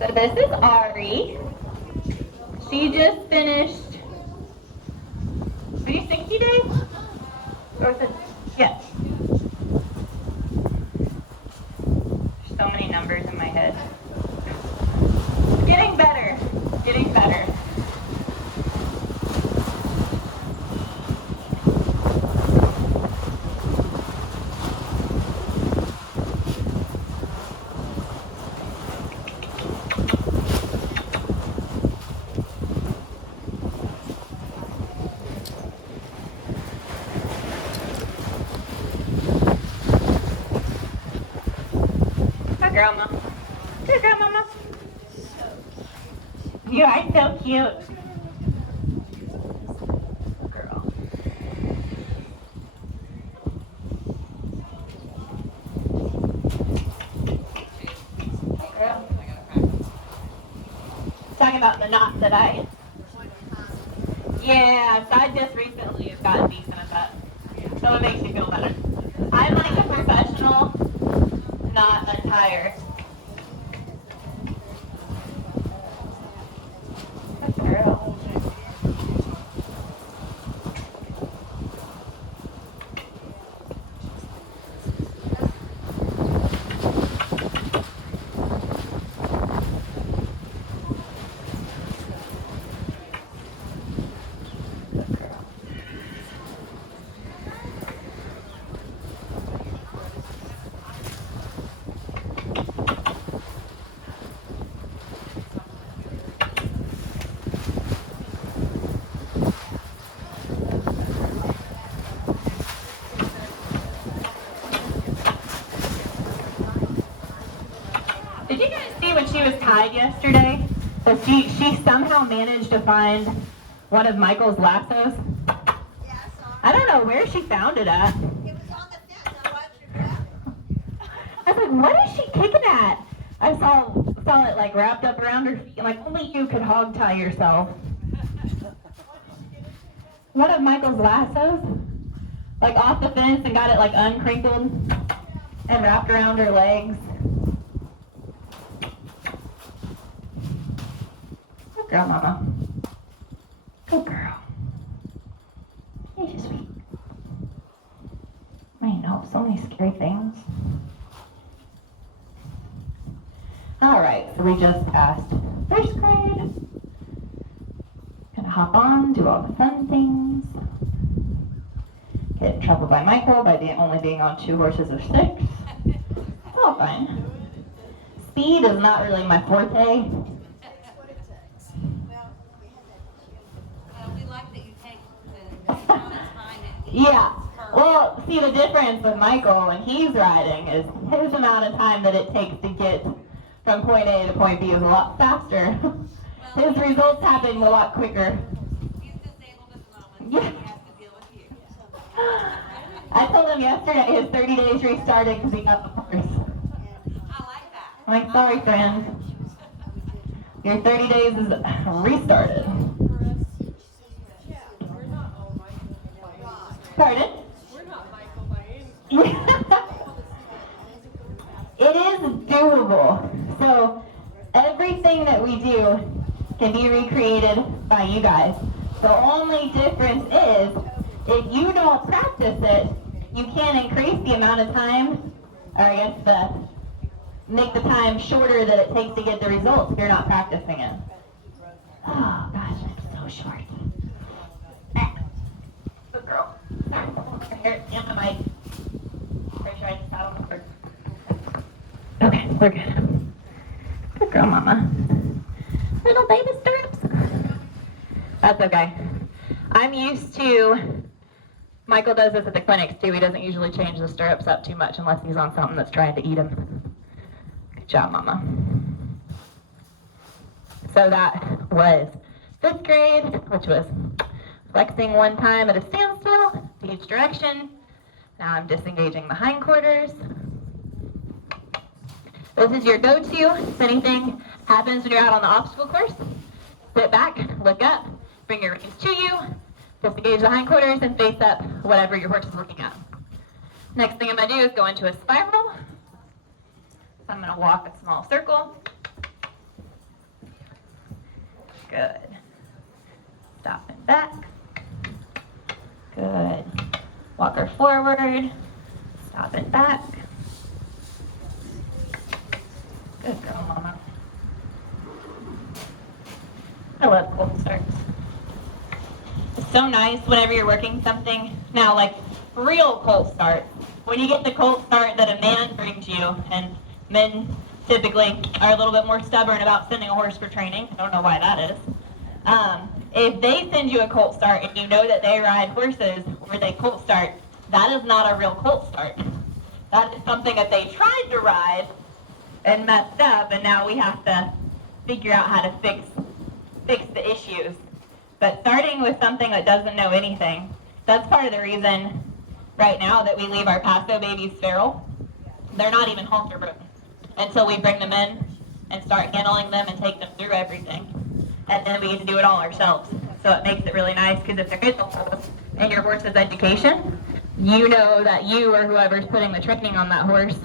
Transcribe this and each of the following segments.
So this is Ari. She just finished, are you 60 days? Or is it, yes. There's so many numbers in my head. Getting better, getting better. Good girl, Mom. Good girl, Mama. You are so cute. Girl. Girl. Talking about the knot that yeah, so I just recently have gotten decent at that. So it makes you feel better. I'm like a professional knot untire. Good girl. Did you guys see when she was tied yesterday? So she somehow managed to find one of Michael's lassos. Yeah, I saw it. I don't know where she found it at. It was on the fence. I watched her grab it. I was like, what is she kicking at? I saw it like wrapped up around her feet. Like only you could hog tie yourself. One of Michael's lassos, like off the fence, and got it like uncrinkled and wrapped around her legs. Good girl, Mama. Good girl. You're so sweet. I know, so many scary things. All right, so we just passed first grade. Gonna hop on, do all the fun things. Get in trouble by Michael by only being on 2 horses of 6. It's all fine. Speed is not really my forte. That's what it takes. Well, we had that. We like that you take the amount of time it Yeah. Well, see, the difference with Michael when he's riding is his amount of time that it takes to get from point A to point B is a lot faster. His results happen a lot quicker. He's disabled at the moment, Yeah. so he has to deal with you. I told him yesterday his 30 days restarted because he got the horse. I like that. I'm like, sorry, friend. Your 30 days is restarted. Yeah, we're not all Michael by any Pardon? We're not Michael by any It is doable. So everything that we do can be recreated by you guys. The only difference is if you don't practice it, you can increase the amount of time, or I guess make the time shorter that it takes to get the results if you're not practicing it. Oh gosh, it's so short. Good girl. Here, and the mic. Pretty sure I just sat on the cord. Okay, we're good. Good girl, Mama. Little baby stirrups. That's okay. I'm used to, Michael does this at the clinics too. He doesn't usually change the stirrups up too much unless he's on something that's trying to eat him. Good job, Mama. So that was 5th grade, which was flexing one time at a standstill, each direction. Now I'm disengaging the hindquarters. This is your go-to. If anything happens when you're out on the obstacle course, sit back, look up, bring your reins to you, disengage the hindquarters, and face up whatever your horse is looking at. Next thing I'm going to do is go into a spiral. So I'm going to walk a small circle. Good. Stop and back. Good. Walk her forward. Stop and back. Good girl, Mama. I love colt starts. It's so nice whenever you're working something. Now, like real colt start. When you get the colt start that a man brings you, and men typically are a little bit more stubborn about sending a horse for training. I don't know why that is. If they send you a colt start and you know that they ride horses where they colt start, that is not a real colt start. That is something that they tried to ride and messed up, and now we have to figure out how to fix the issues. But starting with something that doesn't know anything, that's part of the reason right now that we leave our Paso babies feral. They're not even halter broken until we bring them in and start handling them and take them through everything. And then we get to do it all ourselves. So it makes it really nice, because if there is a hole in your horse's education, you know that you or whoever's putting the training on that horse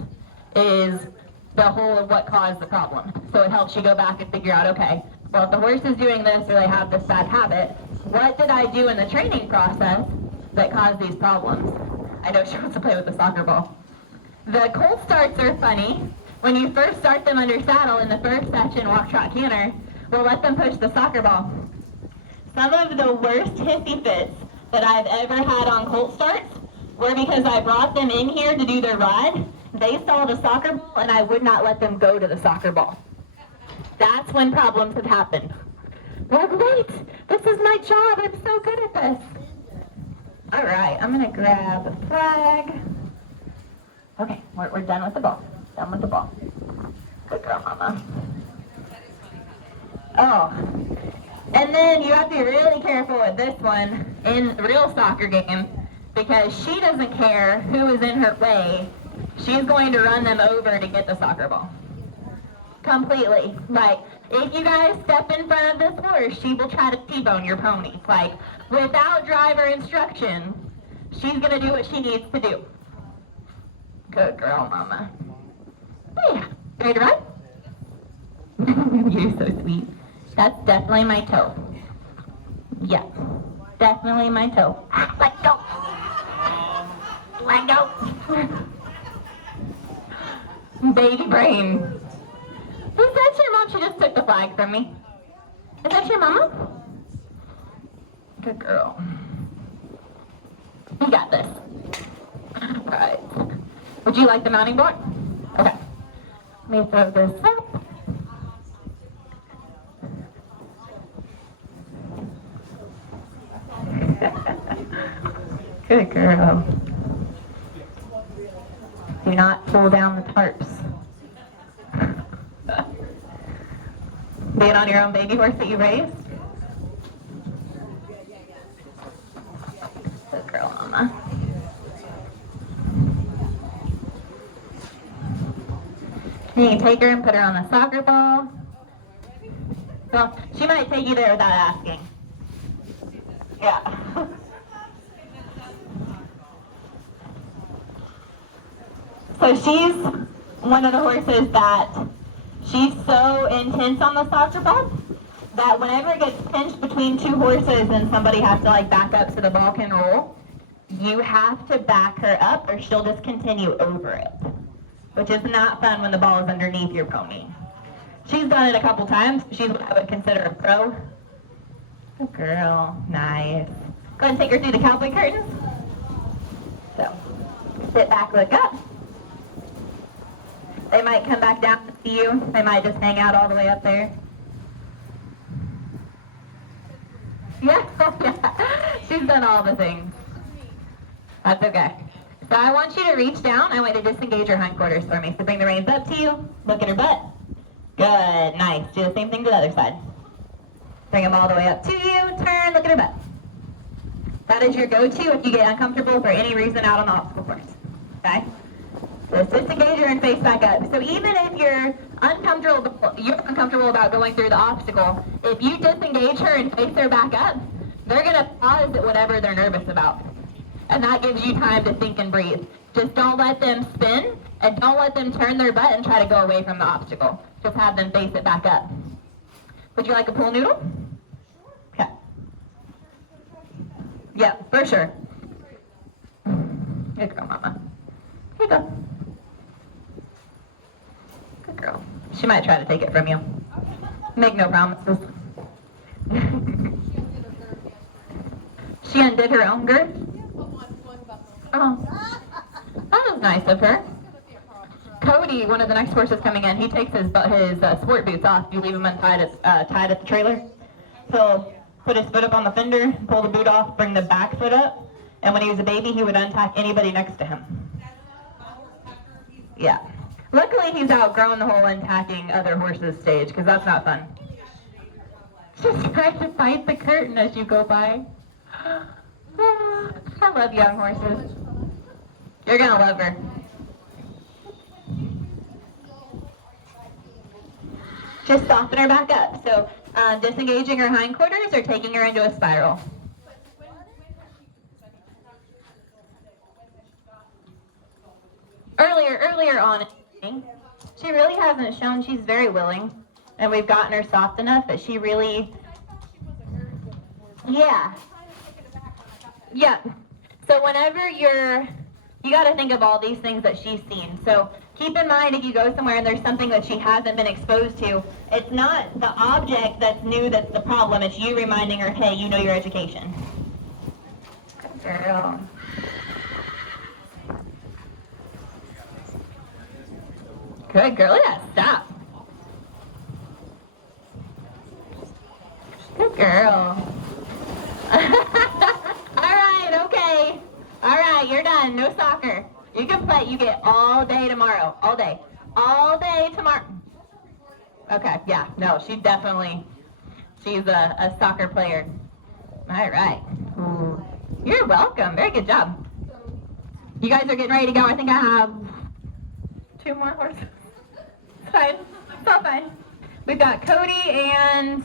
is the whole of what caused the problem. So it helps you go back and figure out, okay, well, if the horse is doing this or they have this bad habit, what did I do in the training process that caused these problems? I know she wants to play with the soccer ball. The colt starts are funny. When you first start them under saddle in the first section, walk, trot, canter, we'll let them push the soccer ball. Some of the worst hissy fits that I've ever had on colt starts were because I brought them in here to do their ride. They saw the soccer ball and I would not let them go to the soccer ball. That's when problems have happened. Well, wait, this is my job. I'm so good at this. All right, I'm gonna grab the flag. Okay, we're done with the ball. Done with the ball. Good girl, Mama. Oh, and then you have to be really careful with this one in the real soccer game, because she doesn't care who is in her way. She's going to run them over to get the soccer ball. Completely. Like, if you guys step in front of this horse, she will try to T-bone your pony. Like, without driver instruction, she's going to do what she needs to do. Good girl, Mama. Yeah. Ready to run? You're so sweet. That's definitely my toe. Yeah. Definitely my toe. Let go. Let go. Baby brain. Is that your mom? She just took the flag from me. Is that your mama? Good girl. You got this. All right. Would you like the mounting block? Okay. Let me throw this up. Good girl. Do not pull down the tarps. Being on your own baby horse that you raised? Good girl, Mama. You can take her and put her on the soccer ball. Well, she might take you there without asking. Yeah. So she's one of the horses that she's so intense on the soccer ball that whenever it gets pinched between two horses and somebody has to like back up so the ball can roll, you have to back her up or she'll just continue over it, which is not fun when the ball is underneath your pony. She's done it a couple times. She's what I would consider a pro. Good girl. Nice. Go ahead and take her through the cowboy curtains. So, sit back, look up. They might come back down to see you. They might just hang out all the way up there. Yeah, yeah. She's done all the things. That's okay. So I want you to reach down. I want you to disengage your hindquarters for me. So bring the reins up to you. Look at her butt. Good. Nice. Do the same thing to the other side. Bring them all the way up to you. Turn. Look at her butt. That is your go-to if you get uncomfortable for any reason out on the obstacle course. Okay? So disengage her and face back up. So even if you're uncomfortable about going through the obstacle, if you disengage her and face her back up, they're going to pause at whatever they're nervous about. And that gives you time to think and breathe. Just don't let them spin, and don't let them turn their butt and try to go away from the obstacle. Just have them face it back up. Would you like a pool noodle? Yeah, for sure. Good girl, Mama. Here you go. Good girl. She might try to take it from you. Make no promises. She undid her own girth? Oh, that was nice of her. Cody, one of the next horses coming in, he takes his sport boots off. You leave them untied tied at the trailer. He'll put his foot up on the fender, pull the boot off, bring the back foot up, and when he was a baby, he would untack anybody next to him. Yeah. Luckily, he's outgrown the whole untacking other horses stage, because that's not fun. Just try to fight the curtain as you go by. I love young horses. You're gonna love her. Just soften her back up. So disengaging her hindquarters or taking her into a spiral. Earlier on, she really hasn't shown she's very willing. And we've gotten her soft enough that she really, yeah. Yeah. So whenever you got to think of all these things that she's seen. So keep in mind if you go somewhere and there's something that she hasn't been exposed to, it's not the object that's new that's the problem. It's you reminding her, hey, you know your education. Good girl. Good girl. Yeah, stop. Good girl. All right, okay. All right, you're done. No soccer. You can play. You get all day tomorrow. All day. All day tomorrow. Okay, yeah. No, she's a soccer player. All right. Ooh. You're welcome. Very good job. You guys are getting ready to go. I think I have 2 more horses. Fine. It's all fine. We've got Cody and